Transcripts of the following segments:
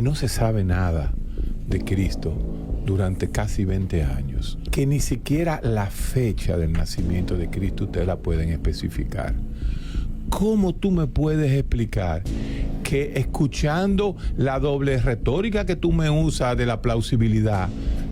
que no se sabe nada de Cristo durante casi 20 años, que ni siquiera la fecha del nacimiento de Cristo ustedes la pueden especificar. ¿Cómo tú me puedes explicar que escuchando la doble retórica que tú me usas de la plausibilidad,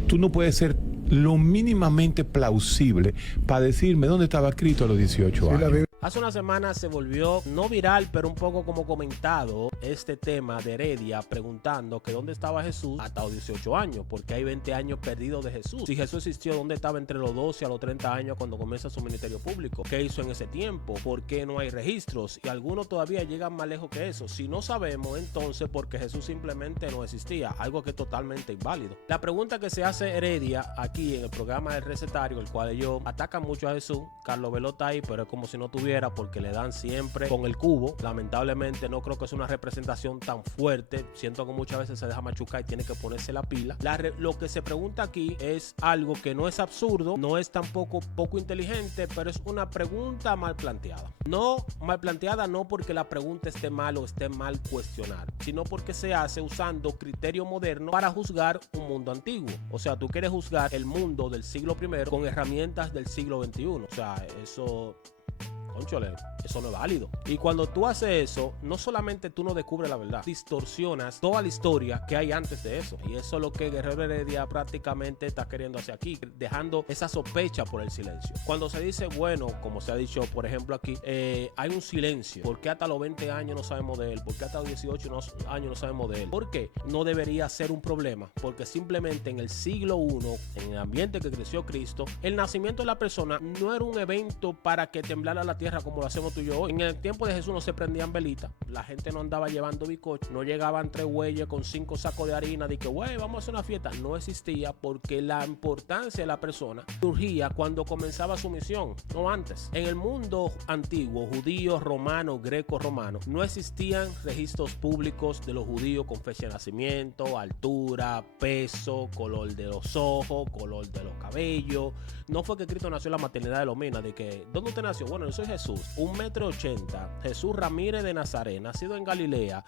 tú no puedes ser lo mínimamente plausible para decirme dónde estaba Cristo a los 18 años? Hace una semana se volvió, no viral, pero un poco como comentado este tema de Heredia preguntando que dónde estaba Jesús hasta los 18 años, porque hay 20 años perdidos de Jesús. Si Jesús existió, ¿dónde estaba entre los 12 a los 30 años cuando comienza su ministerio público? ¿Qué hizo en ese tiempo? ¿Por qué no hay registros? Y algunos todavía llegan más lejos que eso. Si no sabemos, entonces porque Jesús simplemente no existía, algo que es totalmente inválido. La pregunta que se hace Heredia aquí en el programa del recetario, el cual ellos atacan mucho a Jesús, Carlos Velo está ahí, pero es como si no tuviera, porque le dan siempre con el cubo. Lamentablemente no creo que es una representación tan fuerte. Siento que muchas veces se deja machucar y tiene que ponerse la pila. Lo que se pregunta aquí es algo que no es absurdo, no es tampoco poco inteligente, pero es una pregunta mal planteada. No mal planteada, no porque la pregunta esté mal o esté mal cuestionar, sino porque se hace usando criterio moderno para juzgar un mundo antiguo. O sea, tú quieres juzgar el mundo del siglo I con herramientas del siglo XXI. O sea, eso no es válido. Y cuando tú haces eso, no solamente tú no descubres la verdad, distorsionas toda la historia que hay antes de eso. Y eso es lo que Guerrero Heredia prácticamente está queriendo hacer aquí, dejando esa sospecha por el silencio. Cuando se dice, bueno, como se ha dicho, por ejemplo aquí, hay un silencio. ¿Por qué hasta los 20 años no sabemos de él? ¿Por qué hasta los 18 años no sabemos de él? ¿Por qué? No debería ser un problema, porque simplemente en el siglo I, en el ambiente que creció Cristo, el nacimiento de la persona no era un evento para que temblara la tierra como lo hacemos tú y yo hoy. En el tiempo de Jesús no se prendían velitas, la gente no andaba llevando bizcocho, no llegaban 3 güeyes con 5 sacos de harina de que güey, vamos a hacer una fiesta. No existía, porque la importancia de la persona surgía cuando comenzaba su misión, no antes. En el mundo antiguo, judío, romano, greco, romano, no existían registros públicos de los judíos con fecha de nacimiento, altura, peso, color de los ojos, color de los cabellos. No fue que Cristo nació en la maternidad de Lomina, de que, ¿dónde usted nació? Bueno, yo soy Jesús, 1,80 m, Jesús Ramírez de Nazaret, nacido en Galilea,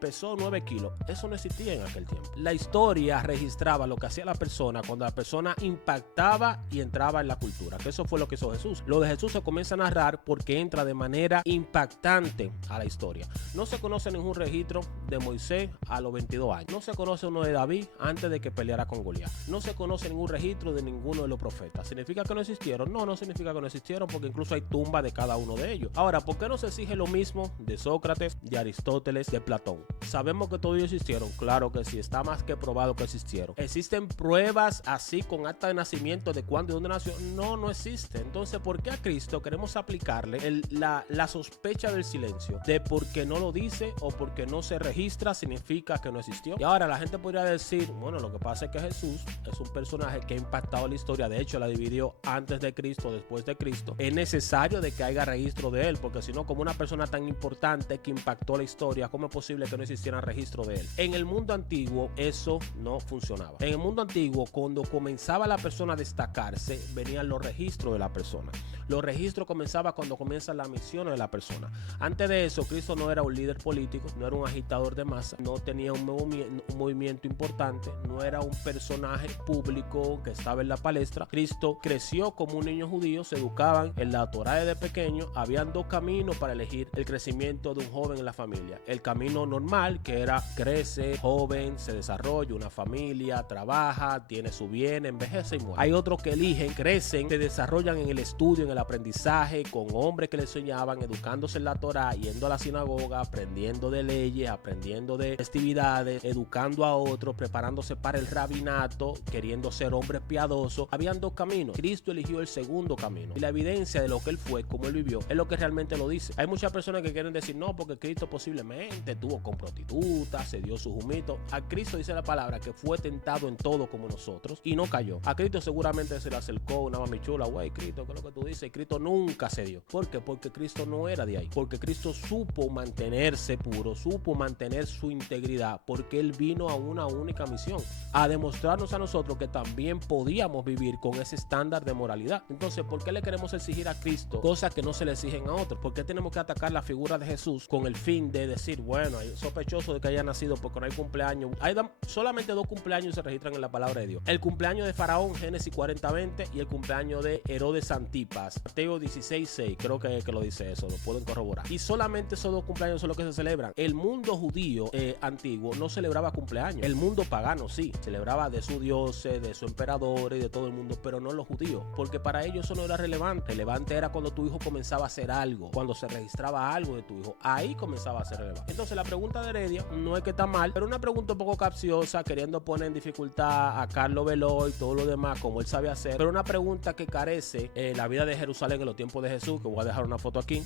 pesó 9 kilos. Eso no existía en aquel tiempo. La historia registraba lo que hacía la persona cuando la persona impactaba y entraba en la cultura, que eso fue lo que hizo Jesús. Lo de Jesús se comienza a narrar porque entra de manera impactante a la historia. No se conoce ningún registro de Moisés a los 22 años. No se conoce uno de David antes de que peleara con Goliat. No se conoce ningún registro de ninguno de los profetas. ¿Significa que no existieron? No, no significa que no existieron, porque incluso hay tumbas de cada uno de ellos. Ahora, ¿por qué no se exige lo mismo de Sócrates, de Aristóteles, de Platón? ¿Sabemos que todos ellos existieron? Claro que sí, está más que probado que existieron. ¿Existen pruebas así con acta de nacimiento de cuándo y dónde nació? No, no existe. Entonces, ¿por qué a Cristo queremos aplicarle la sospecha del silencio? De porque no lo dice o porque no se registra, significa que no existió. Y ahora la gente podría decir, bueno, lo que pasa es que Jesús es un personaje que ha impactado la historia. De hecho, la dividió antes de Cristo, después de Cristo. Es necesario de que haya registro de él, porque si no, como una persona tan importante que impactó la historia, ¿cómo es posible que no existiera registro de él? En el mundo antiguo eso no funcionaba. En el mundo antiguo, cuando comenzaba la persona a destacarse, venían los registros de la persona. Los registros comenzaban cuando comienzan las misiones de la persona. Antes de eso, Cristo no era un líder político, no era un agitador de masa, no tenía un movimiento importante, no era un personaje público que estaba en la palestra. Cristo creció como un niño judío, se educaban en la Torá desde pequeño. Habían 2 caminos para elegir el crecimiento de un joven en la familia. El camino normal, que era crece, joven, se desarrolla, una familia, trabaja, tiene su bien, envejece y muere. Hay otros que eligen, crecen, se desarrollan en el estudio, en el aprendizaje, con hombres que les enseñaban, educándose en la Torá, yendo a la sinagoga, aprendiendo de leyes, aprendiendo de festividades, educando a otros, preparándose para el rabinato, queriendo ser hombres piadosos. Habían 2 caminos. Cristo eligió el segundo camino. Y la evidencia de lo que él fue, cómo él vivió, es lo que realmente lo dice. Hay muchas personas que quieren decir, no, porque Cristo posiblemente tuvo con prostitutas, se dio sus humitos. A Cristo dice la palabra que fue tentado en todo como nosotros y no cayó. A Cristo seguramente se le acercó una mamichula, güey, Cristo, ¿qué es lo que tú dices? Y Cristo nunca se dio. ¿Por qué? Porque Cristo no era de ahí. Porque Cristo supo mantenerse puro, supo mantener su integridad, porque él vino a una única misión, a demostrarnos a nosotros que también podíamos vivir con ese estándar de moralidad. Entonces, ¿por qué le queremos exigir a Cristo cosas que no se le exigen a otros. ¿Por qué tenemos que atacar la figura de Jesús con el fin de decir, bueno, es sospechoso de que haya nacido porque no hay cumpleaños? Solamente 2 cumpleaños se registran en la palabra de Dios: el cumpleaños de Faraón, Génesis 40:20, y el cumpleaños de Herodes Antipas, Mateo 16:6. Creo que lo dice eso, lo pueden corroborar. Y solamente esos 2 cumpleaños son los que se celebran. El mundo judío antiguo no celebraba cumpleaños. El mundo pagano sí, celebraba de sus dioses, de su emperador y de todo el mundo, pero no los judíos, porque para ellos eso no era relevante. Relevante era cuando tu hijo comenzaba a hacer algo, cuando se registraba algo de tu hijo, ahí comenzaba a ser relevante. Entonces la pregunta de Heredia no es que está mal, pero una pregunta un poco capciosa, queriendo poner en dificultad a Carlos Veloz y todo lo demás como él sabe hacer, pero una pregunta que carece la vida de Jerusalén en los tiempos de Jesús, que voy a dejar una foto aquí.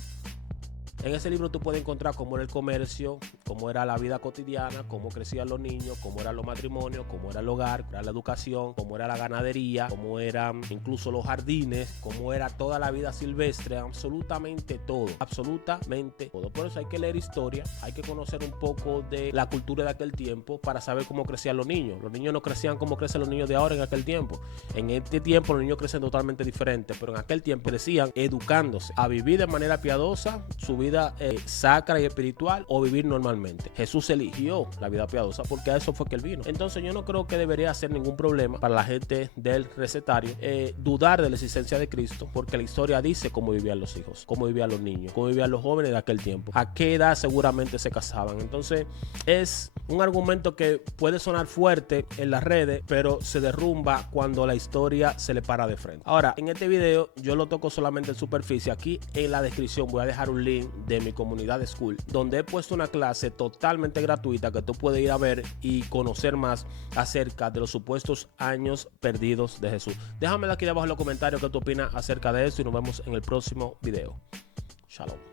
En ese libro tú puedes encontrar cómo era el comercio, cómo era la vida cotidiana, cómo crecían los niños, cómo eran los matrimonios, cómo era el hogar, cómo era la educación, cómo era la ganadería, cómo eran incluso los jardines, cómo era toda la vida silvestre, absolutamente todo, absolutamente todo. Por eso hay que leer historia, hay que conocer un poco de la cultura de aquel tiempo para saber cómo crecían los niños. Los niños no crecían como crecen los niños de ahora en aquel tiempo. En este tiempo los niños crecen totalmente diferentes, pero en aquel tiempo crecían educándose a vivir de manera piadosa su vida sacra y espiritual, o vivir normalmente. Jesús eligió la vida piadosa porque a eso fue que él vino. Entonces yo no creo que debería ser ningún problema para la gente del recetario dudar de la existencia de Cristo, porque la historia dice cómo vivían los hijos, cómo vivían los niños, cómo vivían los jóvenes de aquel tiempo, a qué edad seguramente se casaban. Entonces es un argumento que puede sonar fuerte en las redes, pero se derrumba cuando la historia se le para de frente. Ahora, en este video yo lo toco solamente en superficie. Aquí en la descripción voy a dejar un link de mi comunidad School, donde he puesto una clase totalmente gratuita que tú puedes ir a ver y conocer más acerca de los supuestos años perdidos de Jesús. Déjame aquí debajo en los comentarios qué tú opinas acerca de eso y nos vemos en el próximo video. Shalom.